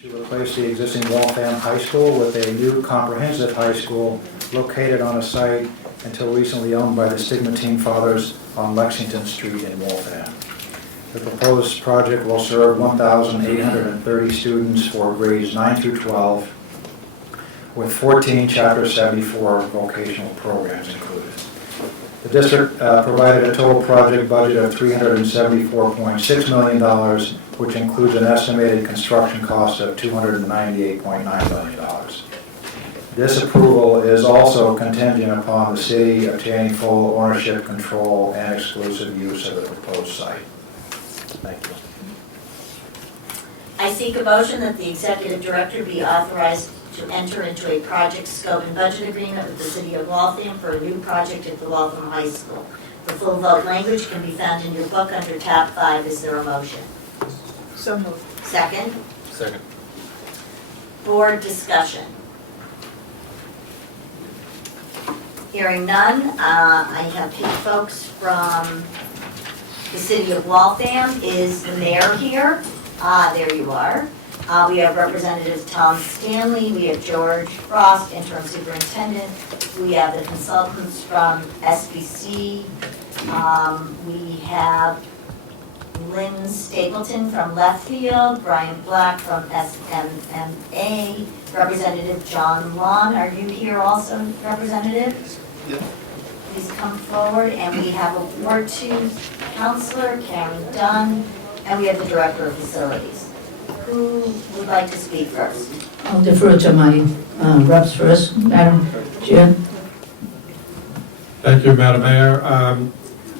to replace the existing Waltham High School with a new comprehensive high school located on a site until recently owned by the Stigmatine Fathers on Lexington Street in Waltham. The proposed project will serve 1,830 students for grades 9 through 12, with 14 Chapter 74 vocational programs included. The district provided a total project budget of $374.6 million, which includes an estimated construction cost of $298.9 million. This approval is also contingent upon the city obtaining full ownership, control, and exclusive use of the proposed site. Thank you. I seek a motion that the executive director be authorized to enter into a project scope and budget agreement with the city of Waltham for a new project at the Waltham High School. The full vote language can be found in your book under tab 5. Is there a motion? So moved. Second? Second. Board discussion. Hearing none, I have two folks from the city of Waltham. Is the mayor here? There you are. We have Representative Tom Stanley, we have George Frost, interim superintendent, we have the consultants from SBC, we have Lynn Stapleton from Left Field, Brian Black from SMMA, Representative John Long, are you here also, Representative? Yep. Please come forward, and we have a Ward 2 Counselor, Caren Dunn, and we have the Director of Facilities. Who would like to speak first? I'll defer to my reps first, Madam Chair. Thank you, Madam Mayor.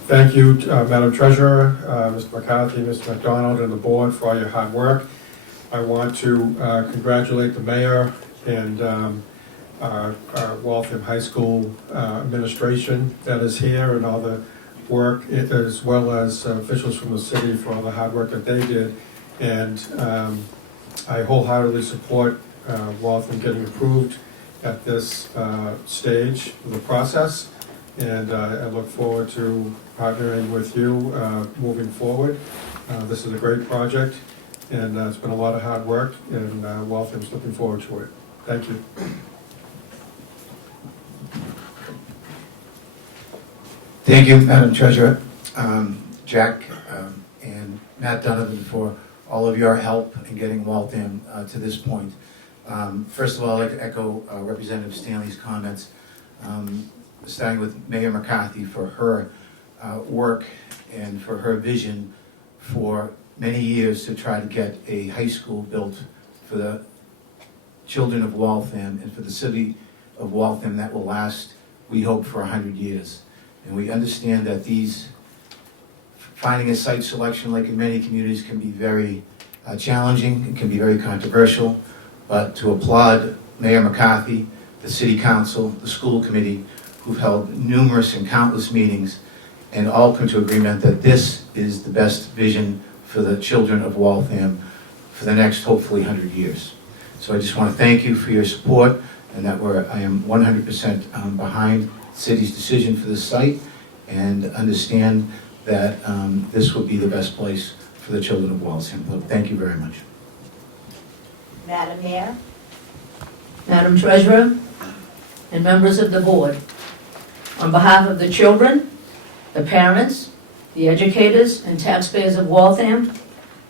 Thank you, Madam Treasurer, Mr. McCarthy, Mr. MacDonald, and the board for all your hard work. I want to congratulate the mayor and our Waltham High School administration that is here and all the work, as well as officials from the city for all the hard work that they did. And I wholeheartedly support Waltham getting approved at this stage of the process. And I look forward to partnering with you moving forward. This is a great project, and it's been a lot of hard work, and Waltham's looking forward to it. Thank you. Thank you, Madam Treasurer, Jack, and Matt Donovan for all of your help in getting Waltham to this point. First of all, I'd like to echo Representative Stanley's comments, starting with Mayor McCarthy for her work and for her vision for many years to try to get a high school built for the children of Waltham and for the city of Waltham that will last, we hope, for 100 years. And we understand that finding a site selection, like in many communities, can be very challenging, it can be very controversial, but to applaud Mayor McCarthy, the City Council, the school committee, who've held numerous and countless meetings, and all come to agreement that this is the best vision for the children of Waltham for the next, hopefully, 100 years. So I just want to thank you for your support, and that I am 100% behind the city's decision for this site, and understand that this will be the best place for the children of Waltham. So thank you very much. Madam Mayor? Madam Treasurer, and members of the board, on behalf of the children, the parents, the educators, and taxpayers of Waltham,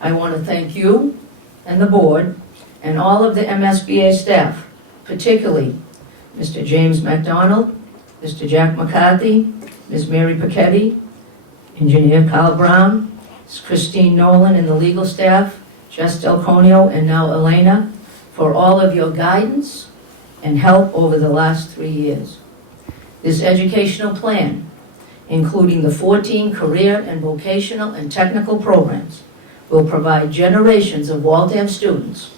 I want to thank you and the board and all of the MSBA staff, particularly Mr. James MacDonald, Mr. Jack McCarthy, Ms. Mary Pachetti, Engineer Carl Brown, Christine Nolan and the legal staff, Jess Delconio, and now Elena, for all of your guidance and help over the last 3 years. This educational plan, including the 14 career and vocational and technical programs, will provide generations of Waltham students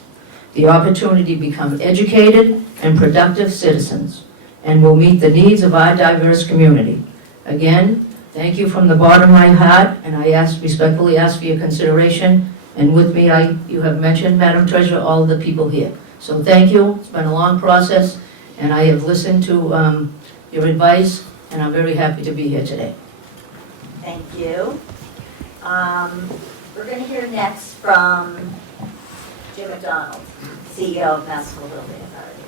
the opportunity to become educated and productive citizens, and will meet the needs of our diverse community. Again, thank you from the bottom of my heart, and I respectfully ask for your consideration. And with me, you have mentioned, Madam Treasurer, all the people here. So thank you. It's been a long process, and I have listened to your advice, and I'm very happy to be here today. Thank you. We're going to hear next from Jim MacDonald, CEO of Massville Building Authority.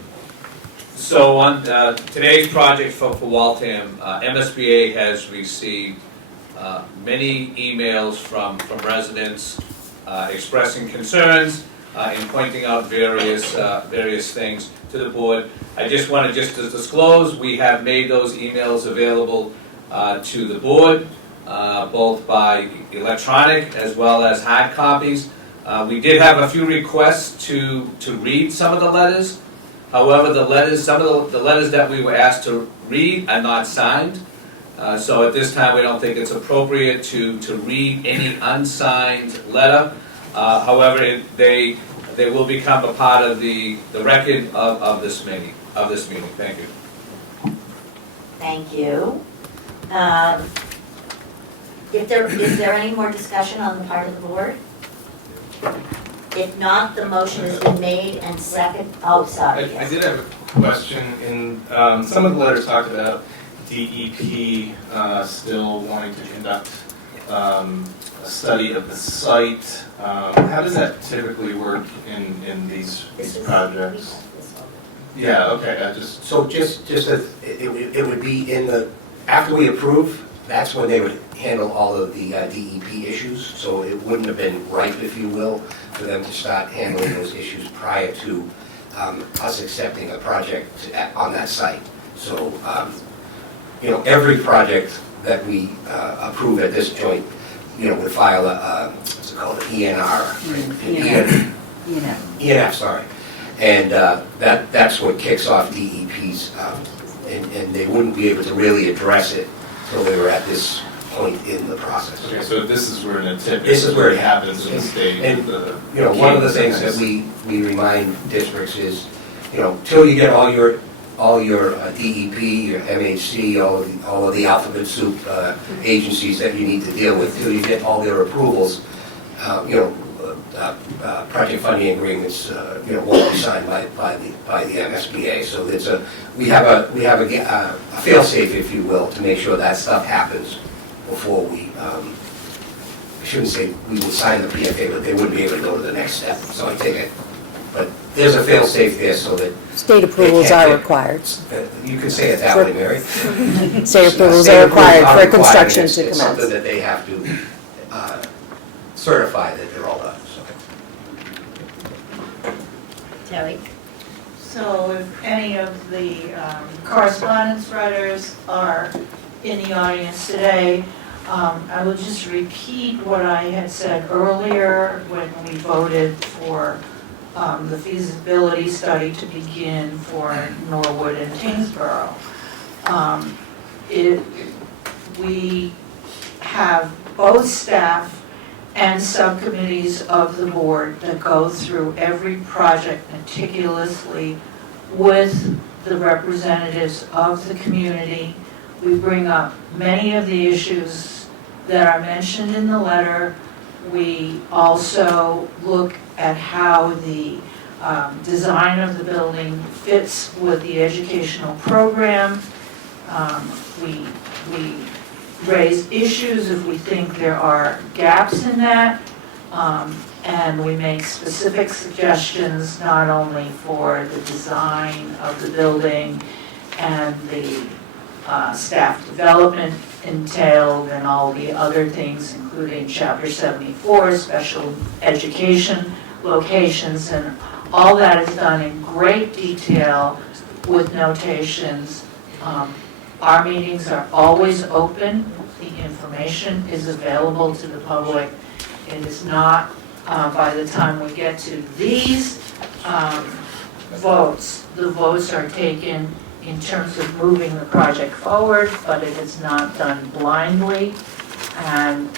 So on today's project for Waltham, MSBA has received many emails from residents expressing concerns and pointing out various things to the board. I just want to disclose, we have made those emails available to the board, both by electronic as well as hard copies. We did have a few requests to read some of the letters. However, some of the letters that we were asked to read are not signed. So at this time, we don't think it's appropriate to read any unsigned letter. However, they will become a part of the record of this meeting. Thank you. Thank you. Is there any more discussion on the part of the board? If not, the motion has been made and second. Oh, sorry. I did have a question. In some of the letters talked about DEP still wanting to conduct a study of the site. How does that typically work in these projects? Yeah, okay, So just that it would be in the, after we approve, that's when they would handle all of the DEP issues. So it wouldn't have been ripe, if you will, for them to start handling those issues prior to us accepting a project on that site. So, every project that we approve at this joint, would file a, what's it called, an ENR. ENF, sorry. And that's what kicks off DEP's, and they wouldn't be able to really address it until they were at this point in the process. Okay, so this is where it typically happens in the state. And, one of the things that we remind districts is, till you get all your DEP, your MHC, all of the alphabet soup agencies that you need to deal with, till you get all their approvals, project funding agreements, won't be signed by the MSBA. So we have a fail-safe, if you will, to make sure that stuff happens before we. I shouldn't say we would sign the PFA, but they wouldn't be able to go to the next step. So I take it. But there's a fail-safe there so that State approvals are required. You can say it that way, Mary. State approvals are required for construction to It's commence. something that they have to certify that they're all done. Terry? So if any of the correspondence writers are in the audience today, I will just repeat what I had said earlier when we voted for the feasibility study to begin for Norwood and Tingsboro. We have both staff and subcommittees of the board that go through every project meticulously with the representatives of the community. We bring up many of the issues that are mentioned in the letter. We also look at how the design of the building fits with the educational program. We raise issues if we think there are gaps in that, and we make specific suggestions not only for the design of the building and the staff development entailed and all the other things, including Chapter 74, special education locations, and all that is done in great detail with notations. Our meetings are always open. The information is available to the public. It is not, by the time we get to these votes, the votes are taken in terms of moving the project forward, but it is not done blindly. And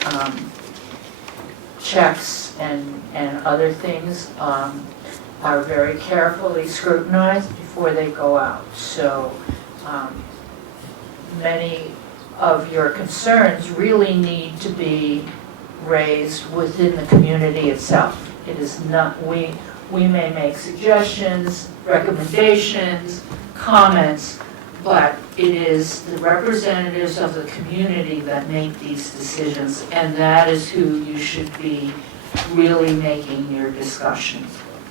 checks and other things are very carefully scrutinized before they go out. So many of your concerns really need to be raised within the community itself. It is not, we may make suggestions, recommendations, comments, but it is the representatives of the community that make these decisions, and that is who you should be really making your discussions with.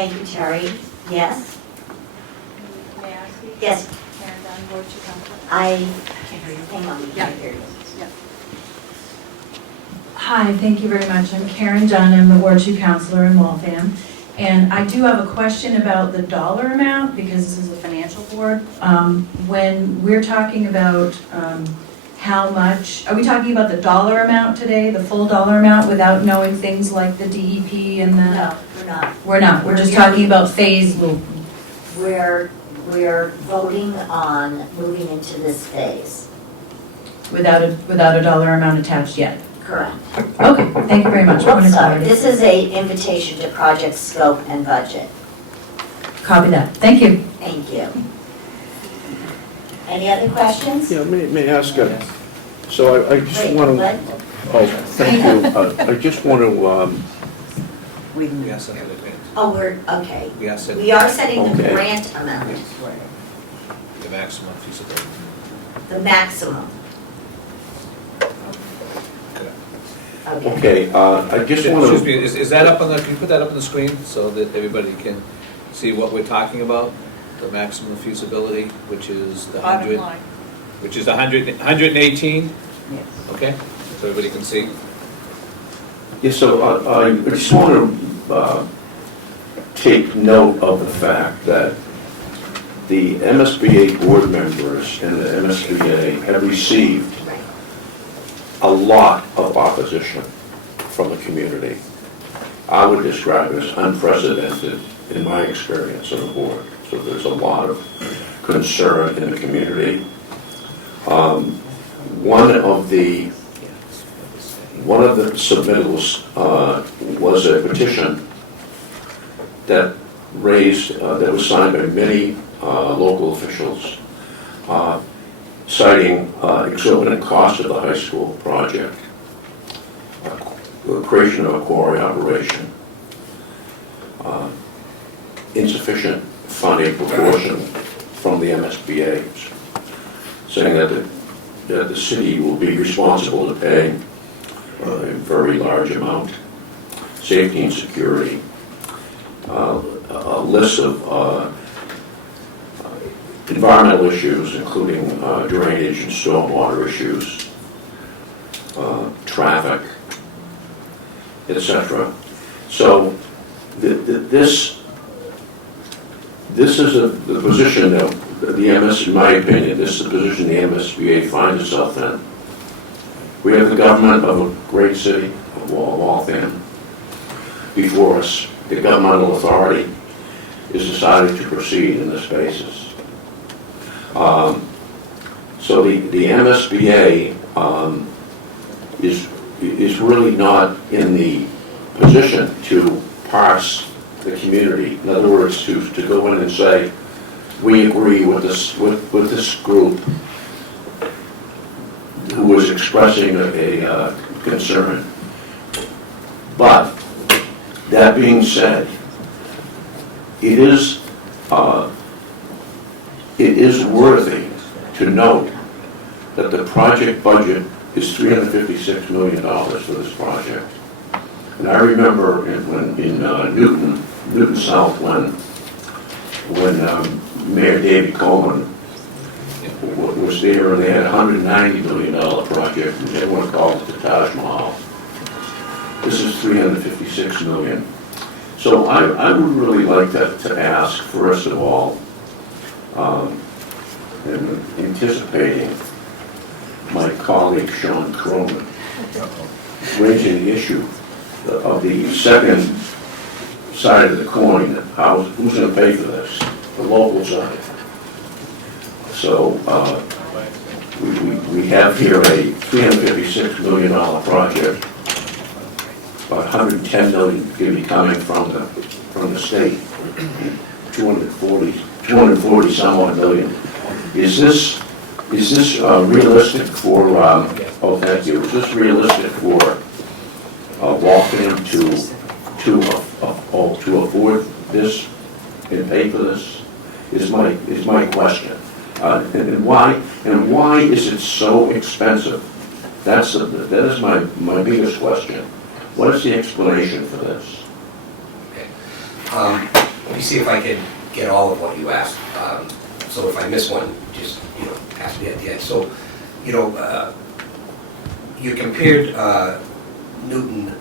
Thank you, Terry. Yes? May I speak? Yes, Caren Dunn, Board to Council. I can't hear you. Hang on, we can't hear you. Hi, thank you very much. I'm Caren Dunn. I'm the Ward 2 Counselor in Waltham. And I do have a question about the dollar amount, because this is a financial board. When we're talking about how much, are we talking about the dollar amount today, the full dollar amount, without knowing things like the DEP and the? No, we're not. We're not. We're just talking about phase movement. We're voting on moving into this phase. Without a dollar amount attached yet. Correct. Okay, thank you very much. Point of Oops, sorry. clarity. This is a invitation to project scope and budget. Copy that. Thank you. Thank you. Any other questions? Yeah, may I ask, so I just Wait, want to, what? oh, thank you. I just want to, We are setting the grant. Oh, we're, okay. We are setting We are setting the Okay. grant amount, the maximum feasibility. the maximum. Okay. okay, I just want Excuse to, me, is that up on the, can you put that up on the screen so that everybody can see what we're talking about? The maximum feasibility, which is the 100, which is the 118? Yes. Okay, so everybody can see. yeah, so I just want to take note of the fact that the MSBA board members and the MSBA have received a lot of opposition from the community. I would describe it as unprecedented in my experience on the board. So there's a lot of concern in the community. One of the submittals was a petition that that was signed by many local officials, citing exorbitant cost of the high school project, the creation of a quarry operation, insufficient funding proportion from the MSBA, saying that the city will be responsible to pay a very large amount, safety and security, a list of environmental issues, including drainage and stormwater issues, traffic, etc. So this is the position that in my opinion, this is the position the MSBA finds itself in. We have the government of a great city of Waltham before us. The governmental authority is decided to proceed in this basis. So the MSBA is really not in the position to parse the community. In other words, to go in and say, we agree with this group who was expressing a concern. But that being said, it is worthy to note that the project budget is $356 million for this project. And I remember in Newton South, when Mayor David Coleman was there, and they had a $190 million project, and everyone called it the Taj Mahal. This is $356 million. So I would really like to ask, first of all, and anticipating my colleague Sean Cronin raising the issue of the second side of the coin, who's going to pay for this? The local side. So we have here a $356 million project. About $110 million going to be coming from the state. 240 some odd million. Is this realistic for? Oh, thank you. Is this realistic for Waltham to afford this and pay for this? Is my question. And why is it so expensive? That is my biggest question. What is the explanation for this? Okay. me see if I can get all of what you asked. So if I miss one, just, ask me at the end. So, you compared Newton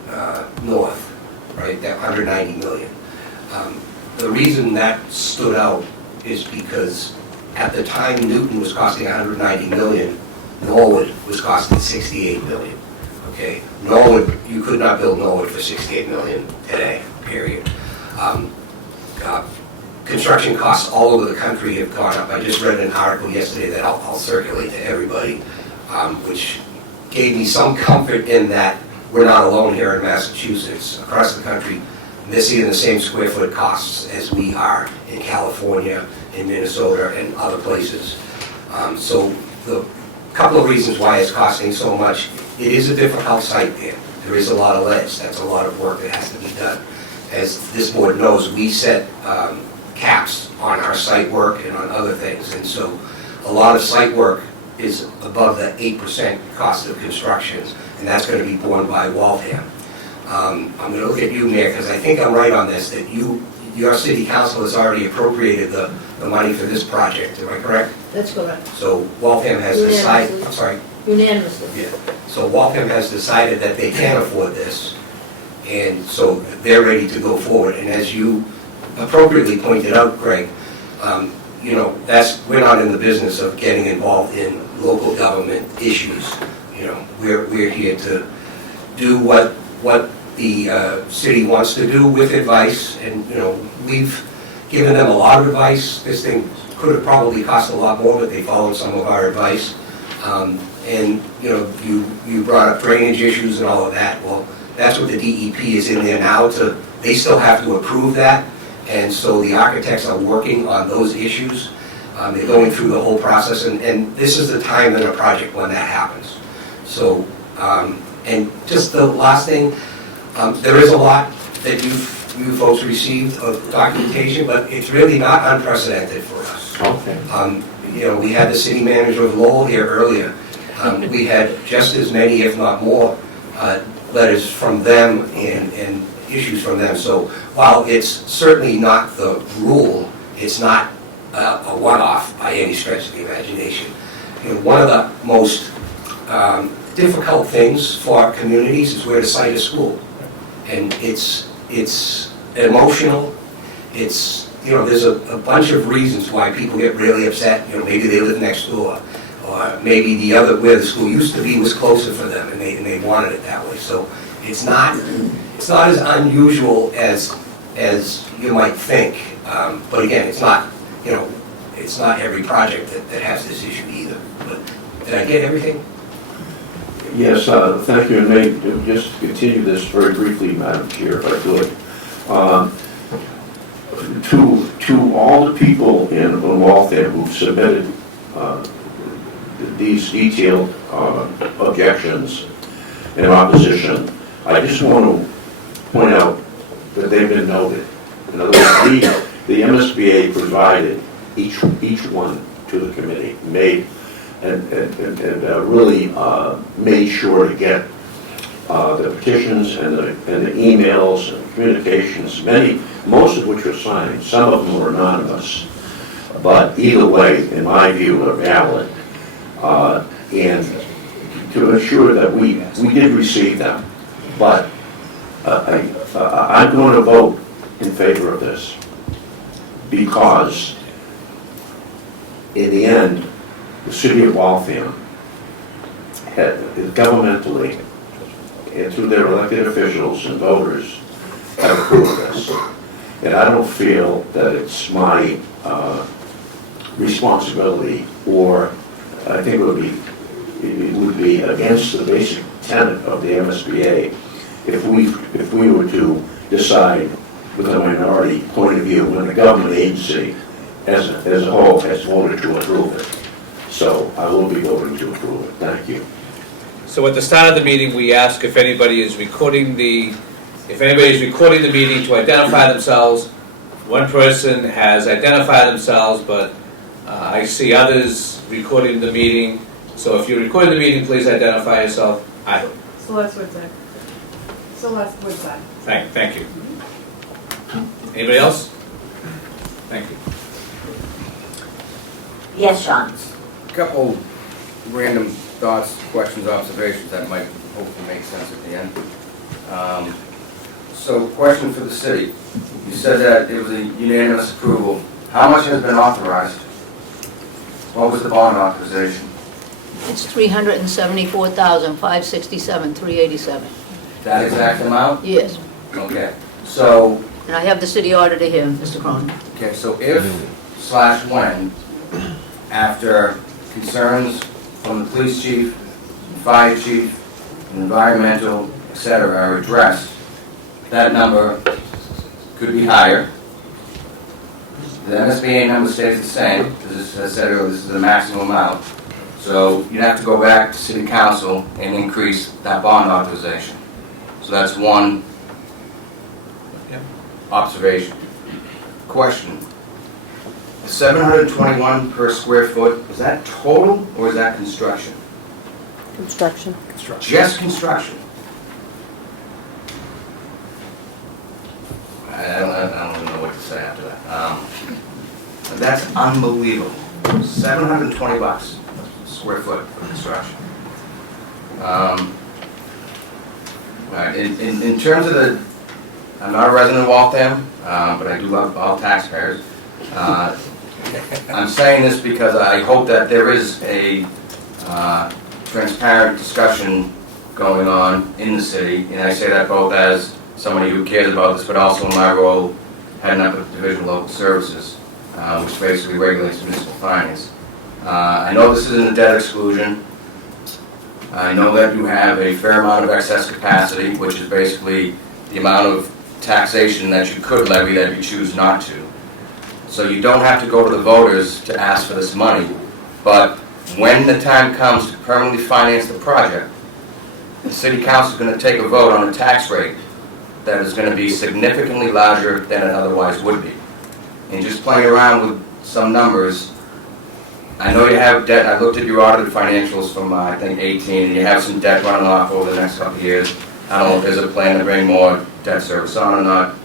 North, right, that 190 million. The reason that stood out is because at the time Newton was costing 190 million, Norwood was costing 68 million, okay? Norwood, you could not build Norwood for 68 million today, period. Construction costs all over the country have gone up. I just read an article yesterday that I'll circulate to everybody, which gave me some comfort in that we're not alone here in Massachusetts. Across the country, they're seeing the same square foot costs as we are in California, in Minnesota, and other places. So the couple of reasons why it's costing so much, it is a difficult site there. There is a lot of ledge. That's a lot of work that has to be done. As this board knows, we set caps on our site work and on other things, and so a lot of site work is above the 8% cost of construction, and that's going to be borne by Waltham. I'm going to look at you, Mayor, because I think I'm right on this, that your city council has already appropriated the money for this project, am I correct? That's correct. So Waltham has decided, I'm sorry? Unanimously. Yeah. So Waltham has decided that they can afford this, and so they're ready to go forward. And as you appropriately pointed out, Greg, we're not in the business of getting involved in local government issues. We're here to do what the city wants to do with advice, and we've given them a lot of advice. This thing could have probably cost a lot more, but they followed some of our advice. And you brought up drainage issues and all of that. Well, that's what the DEP is in there now to. They still have to approve that, and so the architects are working on those issues. They're going through the whole process, and this is the time in a project when that happens. So, and just the last thing, there is a lot that you folks received of documentation, but it's really not unprecedented for us. Okay. We had the city manager of Lowell here earlier. We had just as many, if not more, letters from them and issues from them. So while it's certainly not the rule, it's not a one-off by any stretch of the imagination. One of the most difficult things for communities is where to site a school, and it's emotional. It's there's a bunch of reasons why people get really upset. Maybe they live next door, or maybe where the school used to be was closer for them, and they wanted it that way. So it's not as unusual as you might think. But again, it's not every project that has this issue either. But did I get everything? Yes, thank you, and maybe just to continue this very briefly, Madam Chair, if I could. To all the people in Waltham who've submitted these detailed objections and opposition, I just want to point out that they've been noted. In other words, the MSBA provided each one to the committee, made and really made sure to get the petitions and the emails and communications, most of which are signed, some of them were anonymous, but either way, in my view, are valid. And to ensure that we did receive them, but I'm going to vote in favor of this because in the end, the city of Waltham had governmentally and through their elected officials and voters have approved this. And I don't feel that it's my responsibility, or I think it would be against the basic tenet of the MSBA if we were to decide with a minority point of view when the government agency as a whole has voted to approve it. So I will be voting to approve it. Thank you. So at the start of the meeting, we ask if anybody is recording the meeting to identify themselves. One person has identified themselves, but I see others recording the meeting. So if you're recording the meeting, please identify yourself. Aye. Celeste Woodside. Celeste Woodside. Thank you. Anybody else? Thank you. Yes, Sean? Couple random thoughts, questions, observations that might hopefully make sense at the end. So, question for the city. You said that it was a unanimous approval. How much has been authorized? What was the bond authorization? It's $374,567, That exact amount? yes. Okay. So, And I have the city auditor here, Mr. Cronin. okay, so if/when, after concerns from the police chief, fire chief, environmental, et cetera, are addressed, that number could be higher. The MSBA number stays the same, because as I said earlier, this is the maximum amount. So you'd have to go back to city council and increase that bond authorization. So that's one observation. Question. The 721 per square foot, is that total or is that construction? Construction. Just construction? I don't even know what to say after that. That's unbelievable. $720 a square foot for construction. Right, in terms of the, I'm not a resident of Waltham, but I do love all taxpayers. I'm saying this because I hope that there is a transparent discussion going on in the city, and I say that both as somebody who cares about this, but also in my role heading up a division of local services, which basically regulates municipal finance. I know this isn't a debt exclusion. I know that you have a fair amount of excess capacity, which is basically the amount of taxation that you could levy that you choose not to. So you don't have to go to the voters to ask for this money, but when the time comes to permanently finance the project, the city council is going to take a vote on a tax rate that is going to be significantly larger than it otherwise would be. And just playing around with some numbers, I know you have debt. I looked at your audited financials from, I think, 18, and you have some debt running off over the next couple of years. I don't know if there's a plan to bring more debt service on or not.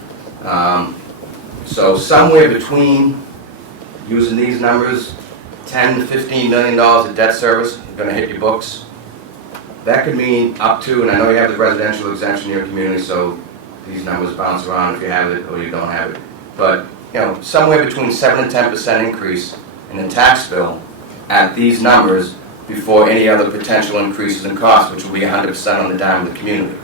So somewhere between, using these numbers, $10 to $15 million of debt service is going to hit your books. That could mean up to, and I know you have the residential exemption in your community, so these numbers bounce around if you have it or you don't have it. But, you know, somewhere between 7 and 10% increase in the tax bill at these numbers before any other potential increases in cost, which will be 100% on the dime of the community.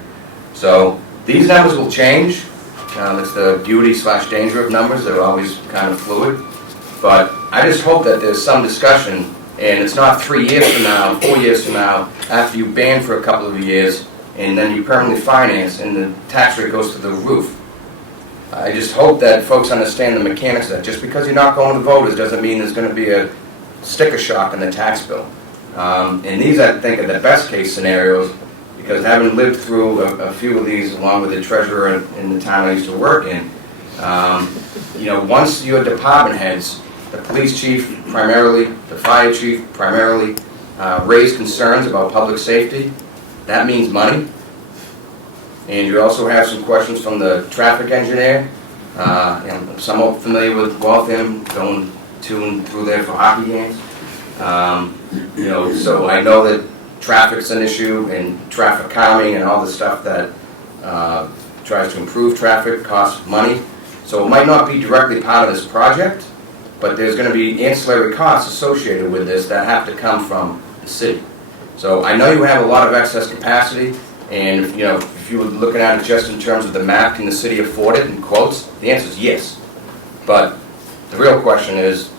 So these numbers will change. It's the beauty/danger of numbers. They're always kind of fluid. But I just hope that there's some discussion, and it's not 3 years from now, 4 years from now, after you ban for a couple of years, and then you permanently finance, and the tax rate goes to the roof. I just hope that folks understand the mechanics of that. Just because you're not going to the voters doesn't mean there's going to be a sticker shock in the tax bill. And these, I think, are the best case scenarios, because having lived through a few of these along with the treasurer in the town I used to work in, you know, once your department heads, the police chief primarily, the fire chief primarily, raise concerns about public safety, that means money. And you also have some questions from the traffic engineer. And I'm somewhat familiar with Waltham, going to and through there for hockey games. You know, so I know that traffic's an issue, and traffic calming and all the stuff that tries to improve traffic costs money. So it might not be directly part of this project, but there's going to be ancillary costs associated with this that have to come from the city. So I know you have a lot of excess capacity, and if, you know, if you were looking at it just in terms of the map, can the city afford it, in quotes, the answer is yes. But the real question is,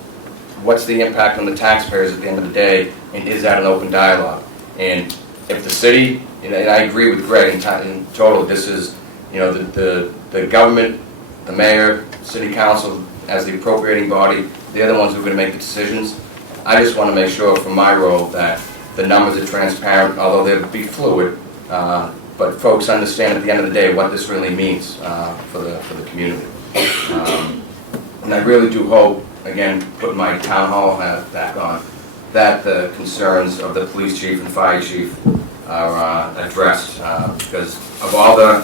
what's the impact on the taxpayers at the end of the day, and is that an open dialogue? And if the city, and I agree with Greg in total, this is, you know, the government, the mayor, city council, as the appropriating body, they're the ones who are going to make the decisions. I just want to make sure from my role that the numbers are transparent, although they'll be fluid, but folks understand at the end of the day what this really means for the community. And I really do hope, again, putting my town hall hat back on, that the concerns of the police chief and fire chief are addressed, because of all the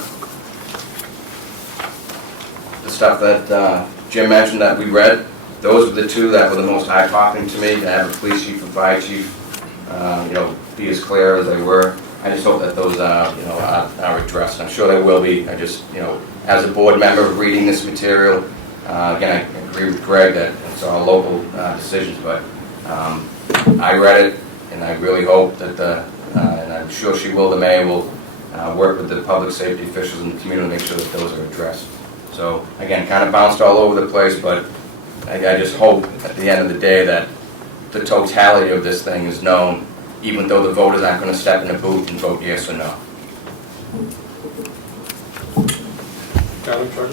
stuff that Jim mentioned that we read, those were the two that were the most eye-popping to me, to have a police chief and fire chief, be as clear as they were. I just hope that those are addressed. I'm sure they will be. I just, as a board member reading this material, again, I agree with Greg that it's all local decisions, but I read it, and I really hope that and I'm sure she will, the mayor will work with the public safety officials in the community to make sure that those are addressed. So again, kind of bounced all over the place, but I just hope at the end of the day that the totality of this thing is known, even though the voters aren't going to step in the booth and vote yes or no. Madam Treasurer,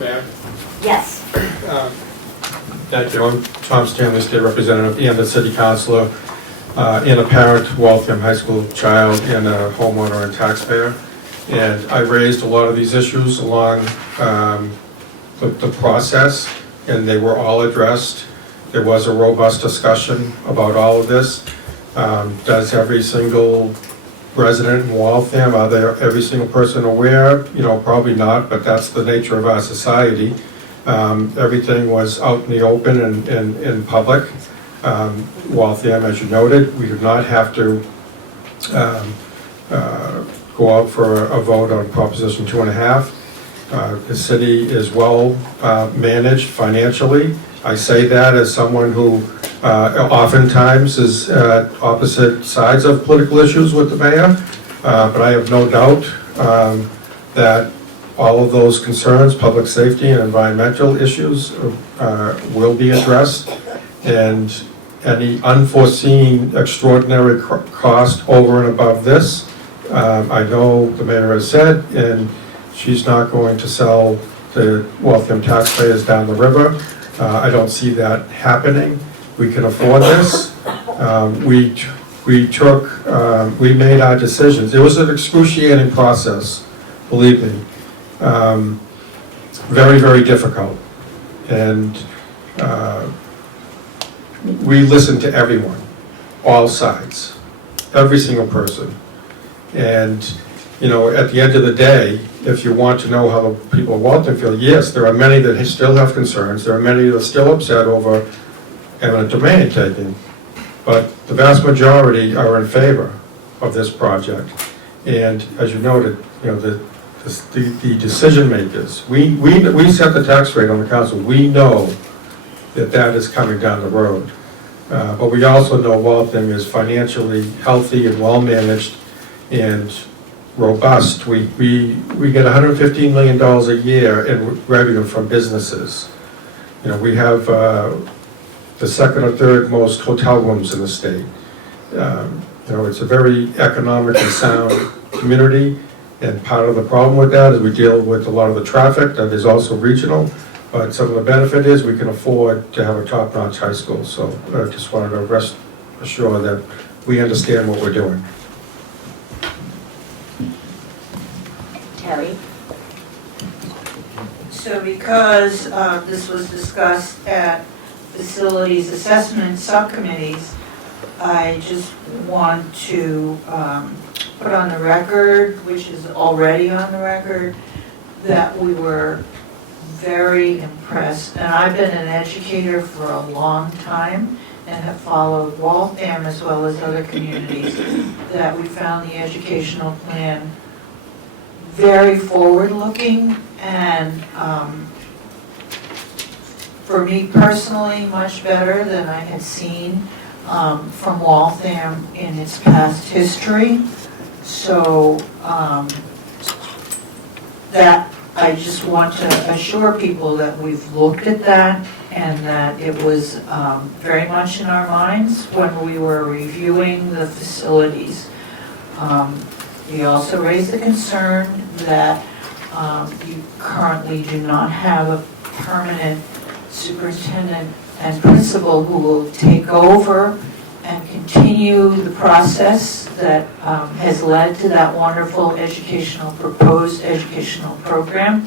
Mayor? Yes. Thank you. I'm Tom Stanley, State Representative and the City Councilor, and a parent, Waltham High School child, and a homeowner and taxpayer. And I raised a lot of these issues along the process, and they were all addressed. There was a robust discussion about all of this. Does every single resident in Waltham, are there every single person aware? Probably not, but that's the nature of our society. Everything was out in the open and in public. Waltham, as you noted, we did not have to go out for a vote on Proposition 2.5. The city is well managed financially. I say that as someone who oftentimes is at opposite sides of political issues with the mayor, but I have no doubt that all of those concerns, public safety and environmental issues, will be addressed, and any unforeseen extraordinary cost over and above this, I know the mayor has said, and she's not going to sell the Waltham taxpayers down the river. I don't see that happening. We can afford this. We made our decisions. It was an excruciating process, believe me. Very, very difficult. And we listened to everyone, all sides, every single person. And, at the end of the day, if you want to know how the people of Waltham feel, yes, there are many that still have concerns. There are many that are still upset over eminent domain taking. But the vast majority are in favor of this project. And as you noted, the decision makers, we set the tax rate on the council. We know that is coming down the road. But we also know Waltham is financially healthy and well managed and robust. We get $115 million a year in revenue from businesses. We have the second or third most hotel rooms in the state. It's a very economically sound community, and part of the problem with that is we deal with a lot of the traffic that is also regional, but some of the benefit is we can afford to have a top-notch high school. So I just wanted to rest assured that we understand what we're doing. Terry? So because this was discussed at facilities assessment subcommittees, I just want to put on the record, which is already on the record, that we were very impressed. And I've been an educator for a long time and have followed Waltham as well as other communities, that we found the educational plan very forward-looking and for me personally, much better than I had seen from Waltham in its past history. So that I just want to assure people that we've looked at that and that it was very much in our minds when we were reviewing the facilities. We also raised the concern that you currently do not have a permanent superintendent and principal who will take over and continue the process that has led to that wonderful proposed educational program.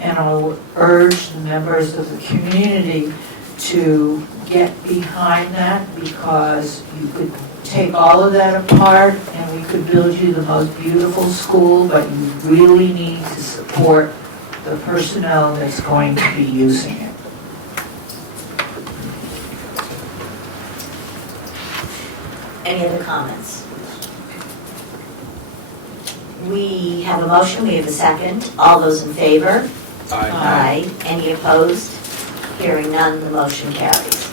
And I'll urge the members of the community to get behind that, because you could take all of that apart and we could build you the most beautiful school, but you really need to support the personnel that's going to be using it. Any other comments? We have a motion, we have a second. All those in favor? Aye. Any opposed? Hearing none, the motion carries.